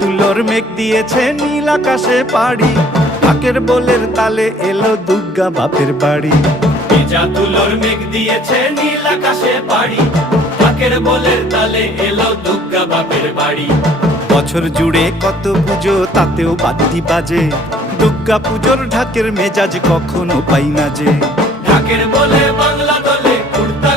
তুলোর মেঘ দিয়েছে নীল আকাশে পাড়ি, ঢাকের বোলের তালে এলো দুর্গা বাপের বাড়ি। ভেজা তুলোর মেঘ দিয়েছে নীল আকাশে পাড়ি, ঢাকের বোলের তালে এলো দুর্গা বাপের বাড়ি। বছর জুড়ে কত পুজো তাতেও বাদ্যি বাজে, দুর্গা পুজোর ঢাকের মেজাজ কখনো পাই না যে। ঢাকের বলে বাংলা দলে কুর্তা